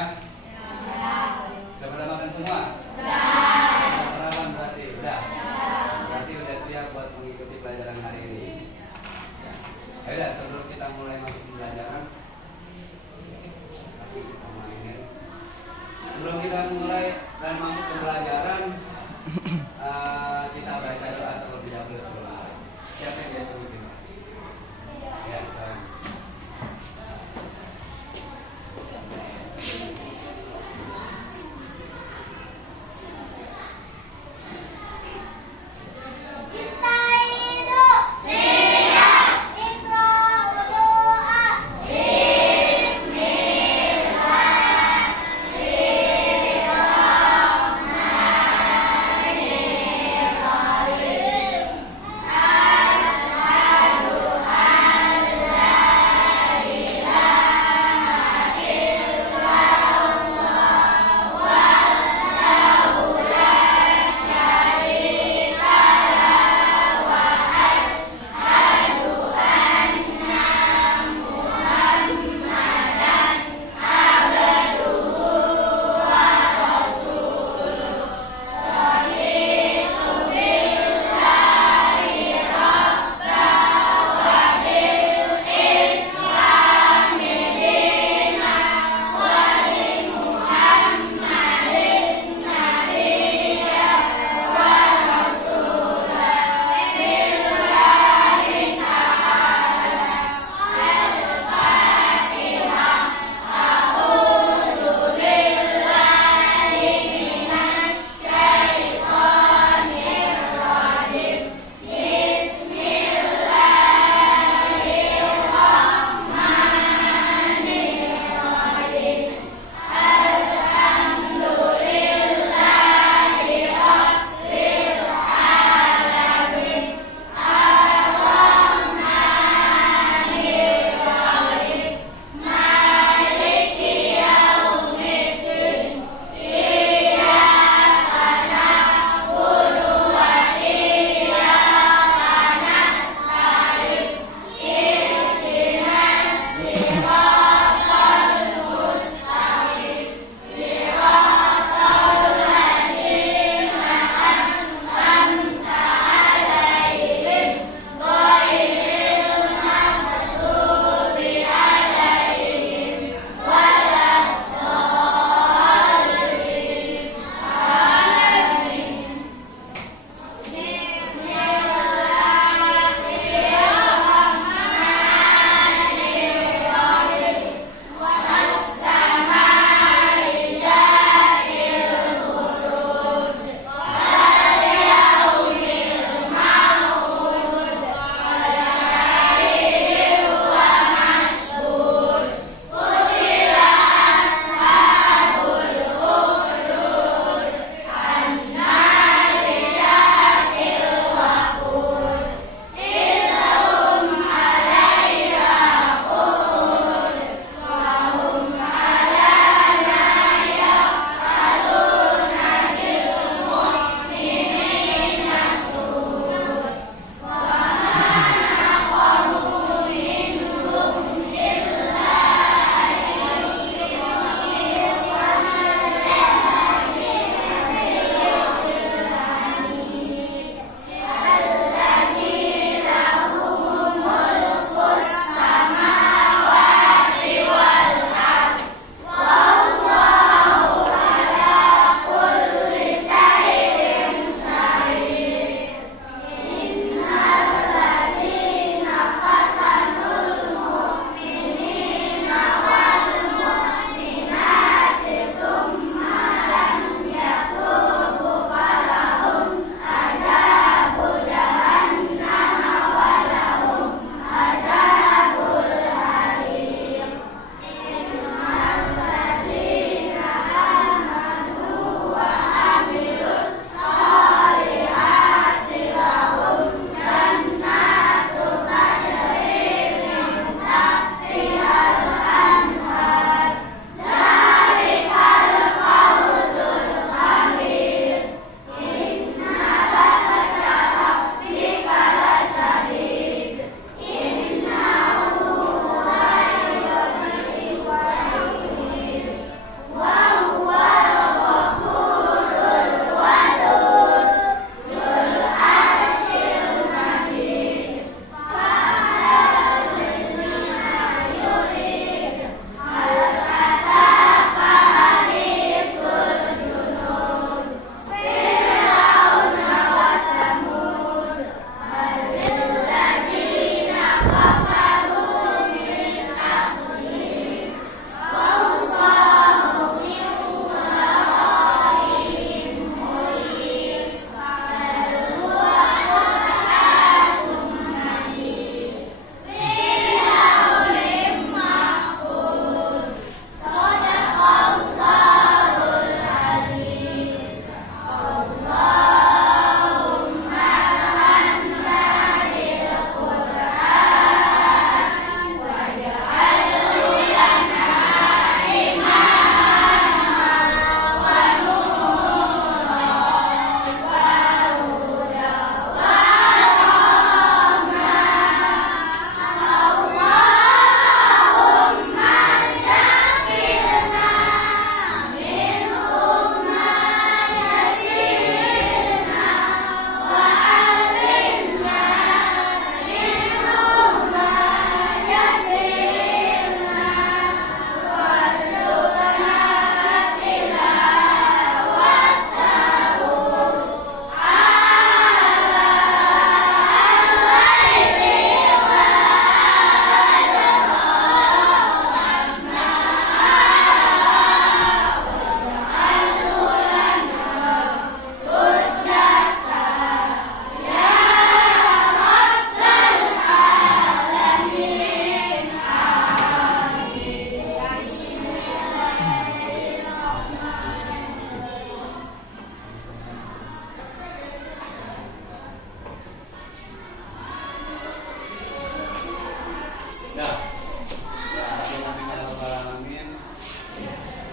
Sudah pada makan semua? Udah sarapan berarti? Udah? Berarti udah siap buat mengikuti pelajaran hari ini. Ya udah, sebelum kita mulai masuk pembelajaran, sebelum kita mulai dan masuk pembelajaran, kita baca doa terlebih dahulu sebelum. Siapa yang dia sebutin? Ya,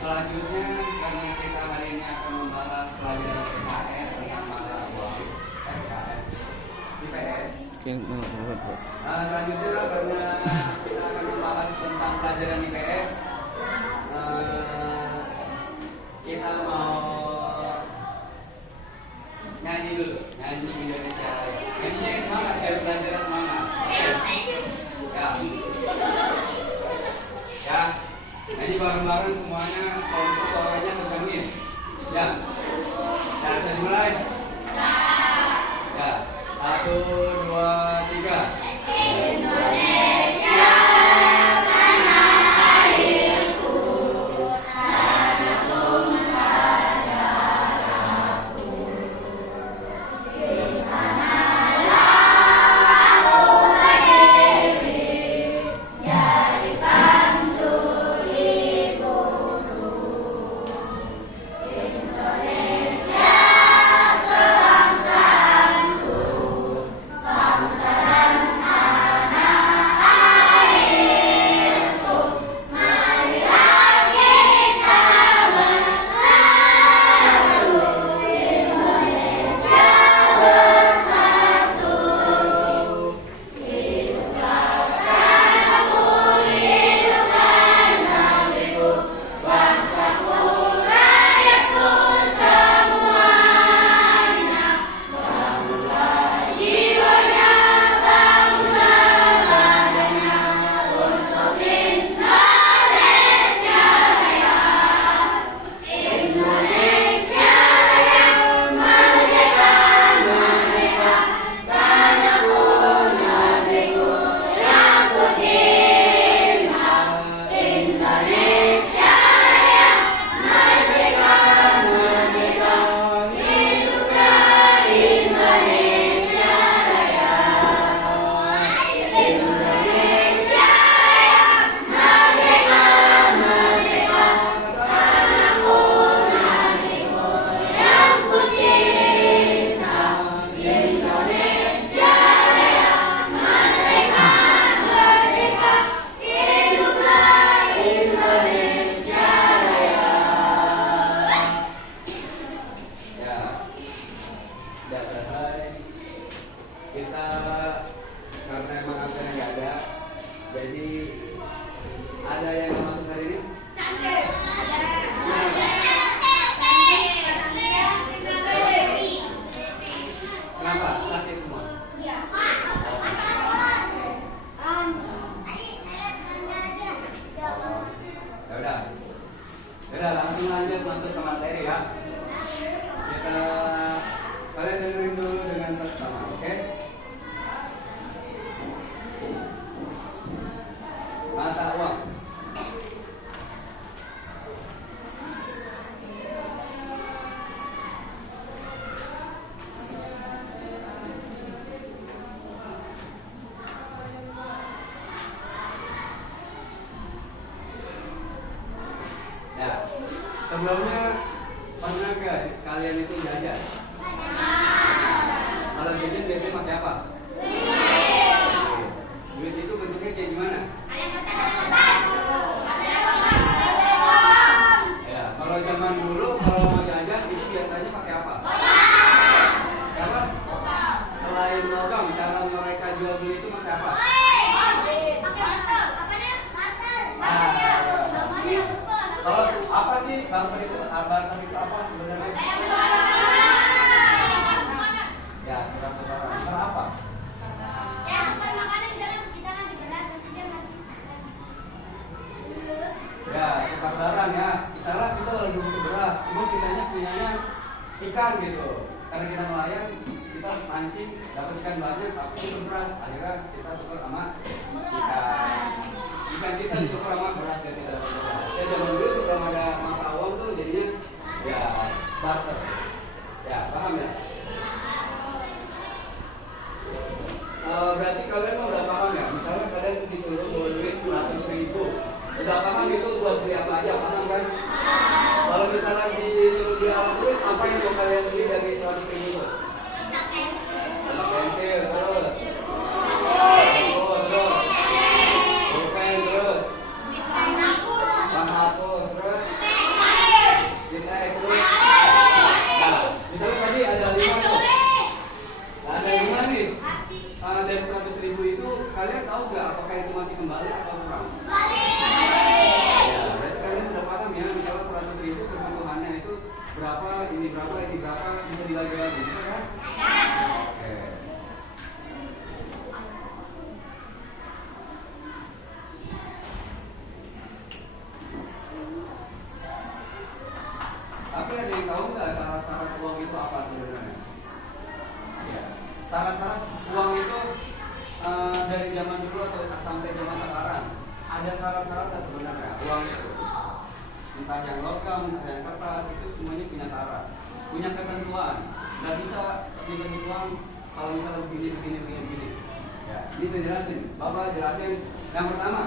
selanjutnya karena kita hari ini akan membahas pelajaran PKS tentang mata uang IPS. Selanjutnya karena kita akan membahas tentang pelajaran IPS, kita mau nyanyi dulu, nyanyi Indonesia Raya. Nyanyinya yang semangat, kayak pelajaran semangat. Ya, nyanyi bareng-bareng semuanya. Kalau bisa suaranya tegangin. Ya, ya bisa dimulai. Ya, 1, 2, 3. Indonesia tanah airku, tanahku darahku. Di sanalah aku berdiri, jadi pansuri buruh. Indonesia kebangsaanku, bangsa dan tanah airku. Marilah kita bersatu, Indonesia bersatu. Hiduplah tanahku, hiduplah negeriku, bangsaku, rakyatku semuanya. Bangunlah jiwanya, bangunlah badannya untuk Indonesia Raya. Indonesia Raya, merdeka, merdeka, tanahku, negeriku yang ku cinta. Indonesia Raya, merdeka, merdeka, hiduplah Indonesia Raya. Indonesia Raya, merdeka, merdeka, tanahku, negeriku yang ku cinta. Indonesia Raya, merdeka, merdeka, hiduplah Indonesia Raya. Ya, sudah selesai. Kita karena emang anggaran nggak ada, jadi ada yang masuk hari ini. Kenapa? Sakit semua. Ya udah, langsung lanjut masuk ke materi ya. Kalian dengerin dulu dengan seksama, oke? Mata uang. Ya, sebelumnya pernah nggak kalian itu jajan? Kalau jajan biasanya pakai apa? Duit itu bentuknya kayak gimana? Ya, kalau zaman dulu kalau mau jajan itu biasanya pakai apa? Apa? Selain logam, cara mereka jual beli itu pakai apa? Kalau apa sih barter itu? Barter itu apa sebenarnya? Ya, tukar-tukaran. Tukar apa? Ya, tukar barang ya. Misalnya kita lagi butuh beras, cuma kitanya punyanya ikan gitu. Karena kita nelayan, kita mancing, dapat ikan banyak, tapi itu beras. Akhirnya kita tukar sama ikan. Ikan kita ditukar sama beras dan kita dapat beras. Ya, zaman dulu sebelum ada mata uang tuh jadinya ya barter. Ya, paham ya? Berarti kalian udah paham ya? Misalnya kalian disuruh bawa duit 100.000, udah paham itu buat beli apa aja, paham kan? Kalau misalnya disuruh beli alat tulis, apa yang mau kalian beli dari 100.000? Alat pensil, terus pulpen, terus penghapus, terus berapa, ini berapa, bisa dibagi-bagi, bisa kan? Oke. Tapi ada yang tahu nggak syarat-syarat uang itu apa sebenarnya? Ya. Syarat-syarat uang itu dari zaman dulu atau sampai zaman sekarang ada syarat-syaratnya sebenarnya uang itu. Entah yang logam, entah yang kertas, itu semuanya punya syarat, punya ketentuan. Nggak bisa jadi uang kalau misalnya begini. Ya, ini saya jelasin. Bapak jelasin. Yang pertama,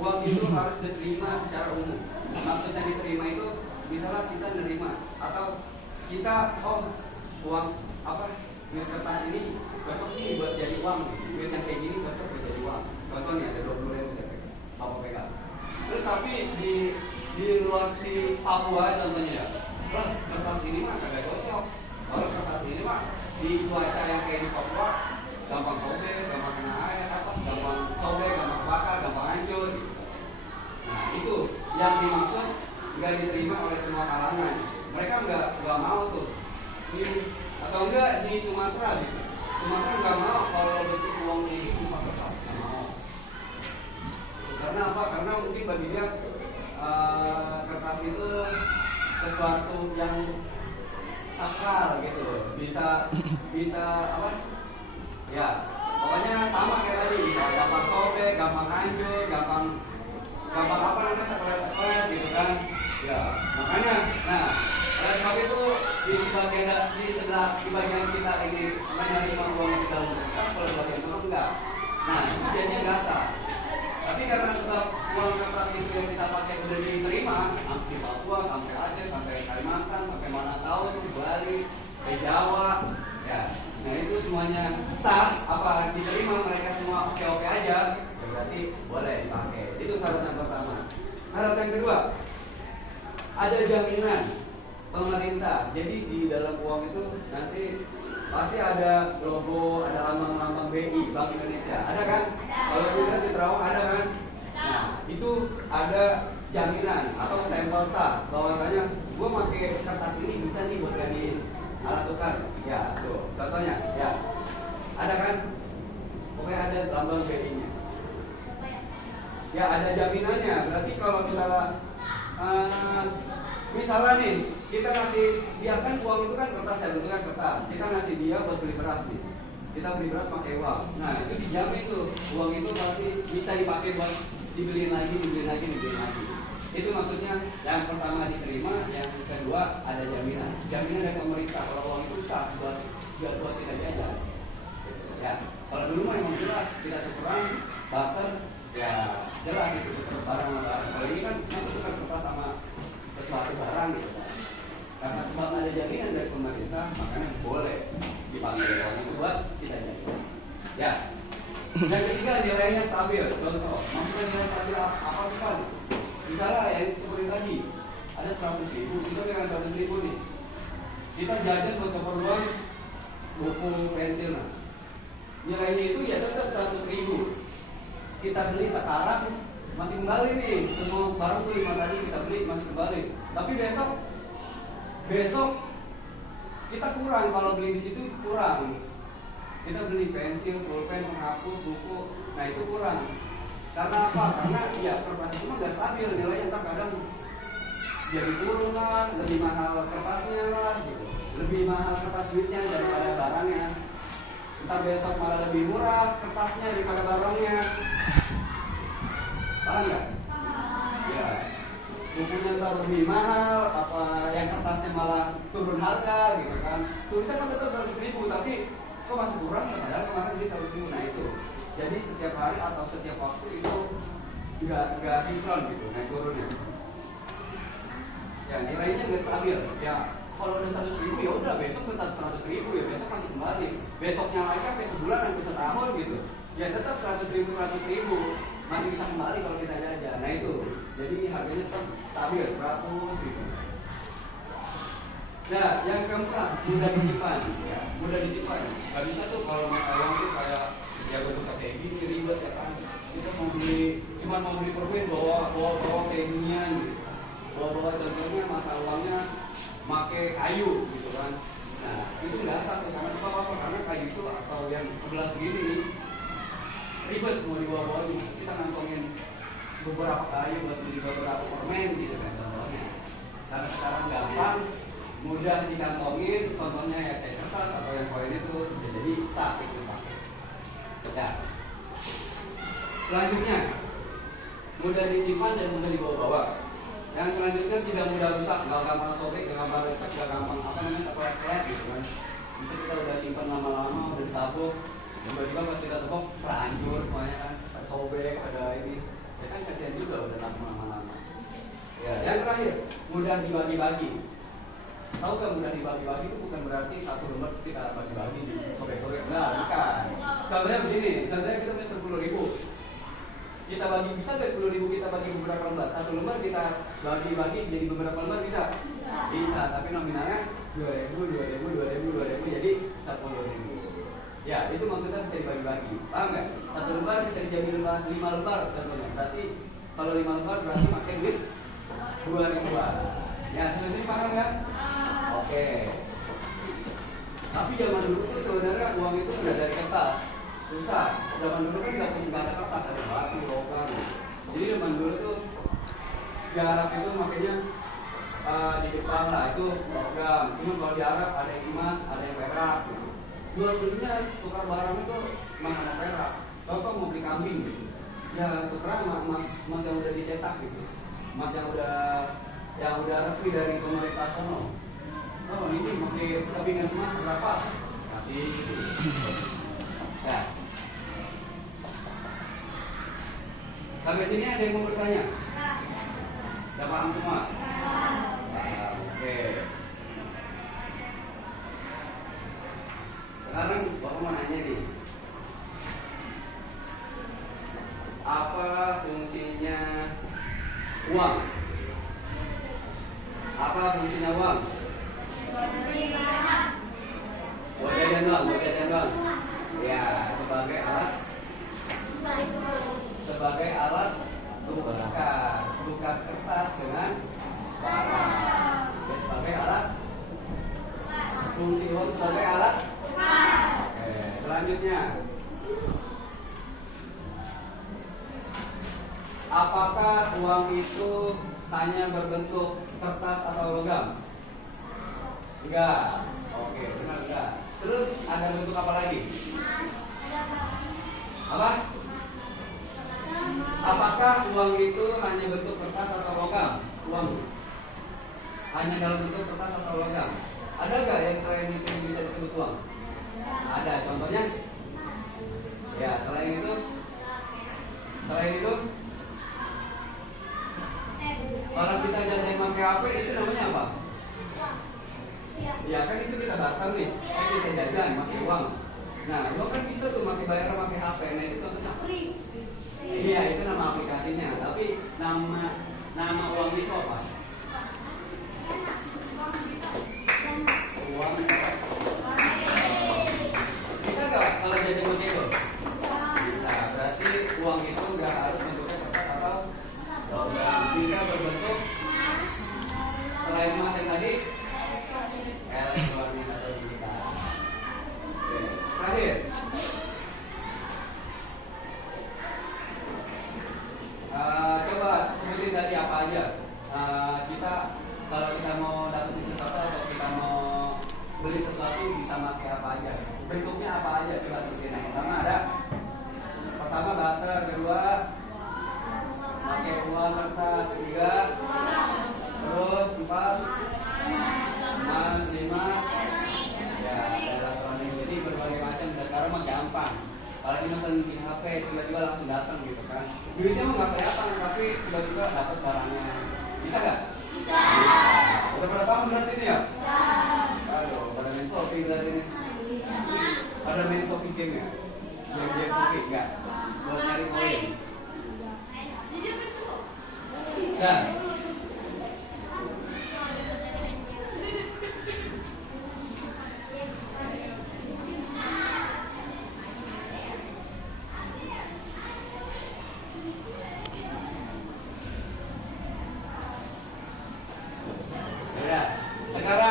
uang itu harus diterima secara umum. Maksudnya diterima itu, misalnya kita menerima atau kita uang apa duit kertas ini cocok nih buat jadi uang, duit yang kayak gini cocok buat jadi uang. Contohnya ada 20.000 saya pegang, Bapak pegang. Terus tapi di luar si Papua contohnya ya, kertas ini mah kagak cocok. Kalau kertas ini mah di cuaca yang kayak di Papua gampang sobek, gampang kena air, gampang sobek, gampang bakar, gampang hancur. Gitu. Nah itu yang dimaksud nggak diterima oleh semua kalangan. Mereka nggak mau tuh. Atau enggak di Sumatera gitu. Sumatera nggak mau kalau bentuk uang ini berupa kertas, nggak mau. Karena apa? Karena mungkin bagi dia kertas itu sesuatu yang sakral gitu, bisa apa? Ya, pokoknya sama kayak tadi, bisa gampang sobek, gampang hancur, gampang apa namanya terkeret gitu kan? Ya, makanya, nah, oleh sebab itu di bagian kita ini menerima uang yang kita lakukan, kalau bagian itu enggak. Nah, itu jadinya nggak sah. Tapi karena sebab uang kertas itu yang kita pakai udah diterima, di Papua, sampai Aceh, sampai Kalimantan, sampai mana tahu, Bali, ke Jawa, ya. Nah itu semuanya sah, apa diterima mereka semua oke-oke aja, ya berarti boleh dipakai. Itu syarat yang pertama. Syarat yang kedua, ada jaminan pemerintah. Jadi di dalam uang itu nanti pasti ada logo, ada lambang-lambang BI, Bank Indonesia. Ada kan? Kalau kita di Terawang ada kan? Nah, itu ada jaminan atau stempel sah bahwasanya gue pakai kertas ini bisa nih buat jadi alat tukar. Ya, tuh. Contohnya, ya. Ada kan? Pokoknya ada lambang BI-nya. Ya, ada jaminannya. Berarti kalau misalnya nih, kita ngasih dia kan uang itu kan kertas ya, bentuknya kertas. Kita ngasih dia buat beli beras nih. Kita beli beras pakai uang. Nah itu dijamin tuh uang itu pasti bisa dipakai buat dibeliin lagi. Itu maksudnya yang pertama diterima, yang kedua ada jaminan. Jaminan dari pemerintah kalau uang itu sah buat kita jajan. Ya kalau dulu mah emang jelas kita tukeran barter ya jelas itu tukar barang. Kalau ini kan masuk tukar kertas sama sesuatu barang gitu kan. Karena sebab ada jaminan dari pemerintah, makanya boleh dipakai uang itu buat kita jajan. Ya. Yang ketiga nilainya stabil. Contoh, maksudnya nilai stabil apa sih Pak? Misalnya ya seperti tadi ada 100.000, kita dengan 100.000 nih. Kita jajan buat keperluan buku pensil. Nah. Nilainya itu ya tetap 100.000. Kita beli sekarang masih kembali nih, semua barang tuh 5 tadi kita beli masih kembali. Tapi besok kita kurang, kalau beli di situ kurang. Kita beli pensil, pulpen, penghapus, buku, nah itu kurang. Karena apa? Karena ya kertas itu mah nggak stabil nilainya, ntar kadang jadi turun lah, lebih mahal kertasnya lah, gitu. Lebih mahal kertas duitnya daripada barangnya. Ntar besok malah lebih murah kertasnya daripada barangnya. Paham nggak? Ya. Bukunya ntar lebih mahal, apa yang kertasnya malah turun harga gitu kan. Tulisan kan tetap 100.000 tapi kok masih kurang ya padahal kemarin beli 100.000. Nah itu. Jadi setiap hari atau setiap waktu itu nggak sinkron gitu naik turunnya. Ya nilainya nggak stabil. Ya kalau udah 100.000 ya udah besok tetap 100.000 ya besok masih kembali. Besoknya lagi sampai sebulan sampai setahun gitu. Ya tetap 100.000 masih bisa kembali kalau kita jajan. Nah itu. Jadi harganya tetap stabil 100 gitu. Nah, yang keempat mudah disimpan. Ya, mudah disimpan. Gak bisa tuh kalau uang tuh kayak ya bentuk kayak gini ribet ya kan. Kita cuma mau beli permen bawa kayak ginian gitu. Bawa contohnya mata uangnya pakai kayu gitu kan. Nah itu nggak sah tuh, karena apa? Karena kayu itu kalau yang gelas segini nih ribet mau dibawa-bawa, kita ngantongin beberapa kayu buat beli beberapa permen gitu kan contohnya. Karena sekarang gampang, mudah dikantongin, contohnya ya kayak kertas atau yang koin itu jadi sah itu pakai. Ya. Selanjutnya mudah disimpan dan mudah dibawa-bawa. Yang selanjutnya tidak mudah rusak, nggak gampang sobek, nggak gampang retak, nggak gampang apa namanya terpelet gitu kan. Bisa kita udah simpan lama-lama, udah ditabung, tiba-tiba pas kita tepok hancur semuanya kan, ada sobek, ada ini. Ya kan kasihan juga udah lama-lama. Ya, yang terakhir mudah dibagi-bagi. Tahu kan mudah dibagi-bagi itu bukan berarti satu lembar kita bagi-bagi sobek-sobek. Nah, bukan. Contohnya begini, contohnya kita punya 10.000. Kita bagi, bisa nggak 10.000 kita bagi beberapa lembar? Satu lembar kita bagi-bagi jadi beberapa lembar bisa? Bisa, tapi nominalnya 2.000 jadi 10.000. Ya, itu maksudnya bisa dibagi-bagi. Paham nggak? Satu lembar bisa jadi 5 lembar contohnya. Berarti kalau 5 lembar berarti pakai duit 2.000-an. Ya, sebenarnya paham nggak? Oke. Tapi zaman dulu tuh sebenarnya uang itu udah dari kertas. Susah. Zaman dulu kan nggak ada kertas, ada batu, logam. Jadi zaman dulu tuh di Arab itu makanya di depan lah itu logam. Cuma kalau di Arab ada yang emas, ada yang perak. Gitu. Jual belinya tukar barang itu emas sama perak. Contoh mau beli kambing gitu. Ya tukeran emas yang udah dicetak gitu. Emas yang udah resmi dari pemerintah sono. Oh ini pakai sabingan emas berapa? Kasih. Ya. Sampai sini ada yang mau bertanya? Sudah paham semua? Oke. Sekarang Bapak mau nanya nih. Apa fungsinya uang? Apa fungsinya uang? Buat jajan doang. Ya, sebagai alat tukar kertas dengan barang. Ya, sebagai alat fungsi uang sebagai alat. Oke, selanjutnya. Apakah uang itu hanya berbentuk kertas atau logam? Enggak. Oke, benar enggak. Terus ada bentuk apa lagi? Apa? Apakah uang itu hanya bentuk kertas atau logam? Uang hanya dalam bentuk kertas atau logam? Ada nggak yang selain itu yang bisa disebut uang? Ada. Contohnya? Ya, selain itu? Kalau kita jajan pakai HP itu namanya apa? Ya kan itu kita bakar nih, kita jajan pakai uang. Nah, lo kan bisa tuh pakai bayar pakai HP. Nah itu contohnya. Iya, itu nama aplikasinya. Tapi nama uang itu apa? Uang. Bisa nggak kalau jajan pakai itu? Bisa. Berarti uang itu nggak harus bentuknya kertas atau logam. Bisa berbentuk selain emas yang tadi elektronik atau digital. Oke, terakhir. Coba sebutin tadi apa aja. Kita kalau kita mau dapetin sesuatu atau kita mau beli sesuatu bisa pakai apa aja. Bentuknya apa aja? Coba sebutin. Pertama barter, kedua pakai uang kertas, ketiga terus 4 emas, 5 ya elektronik. Jadi berbagai macam. Dan sekarang mah gampang. Kalau kita pesen bikin HP tiba-tiba langsung datang gitu kan. Duitnya mah nggak kelihatan tapi tiba-tiba dapat barangnya. Bisa nggak? Bisa. Udah pernah paham berarti ini ya? Bisa. Aduh, pada main shopping berarti ini. Ada main shopping game ya? Game shopping nggak? Buat nyari koin. Nah. Sekarang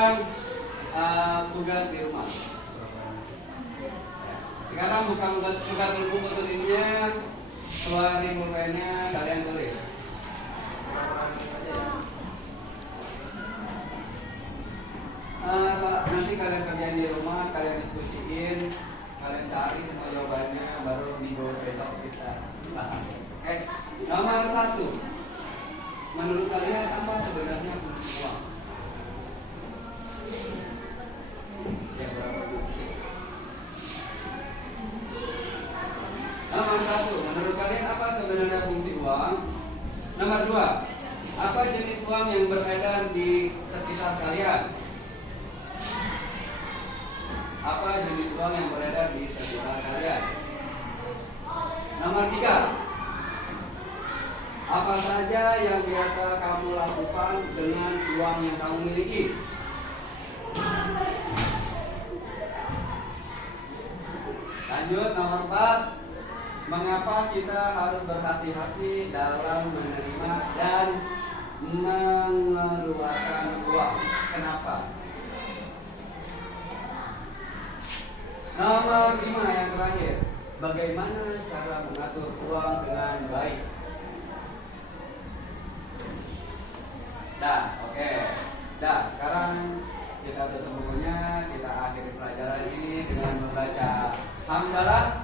buka dulu buku tulisnya, keluarin pulpennya, kalian tulis. Nanti kalian kerjain di rumah, kalian diskusiin, kalian cari semua jawabannya, baru minggu besok kita bahas. Oke. Nomor 1. Menurut kalian apa sebenarnya fungsi uang? Ya, berapa fungsi? Nomor 1. Menurut kalian apa sebenarnya fungsi uang? Nomor 2. Apa jenis uang yang beredar di sekitar kalian? Apa jenis uang yang beredar di sekitar kalian? Nomor 3. Apa saja yang biasa kamu lakukan dengan uang yang kamu miliki? Lanjut, nomor 4. Mengapa kita harus berhati-hati dalam menerima dan mengeluarkan uang? Kenapa? Nomor 5 yang terakhir. Bagaimana cara mengatur uang dengan baik? Oke. Sekarang kita tutup bukunya, kita akhiri pelajaran ini dengan membaca hamdalah.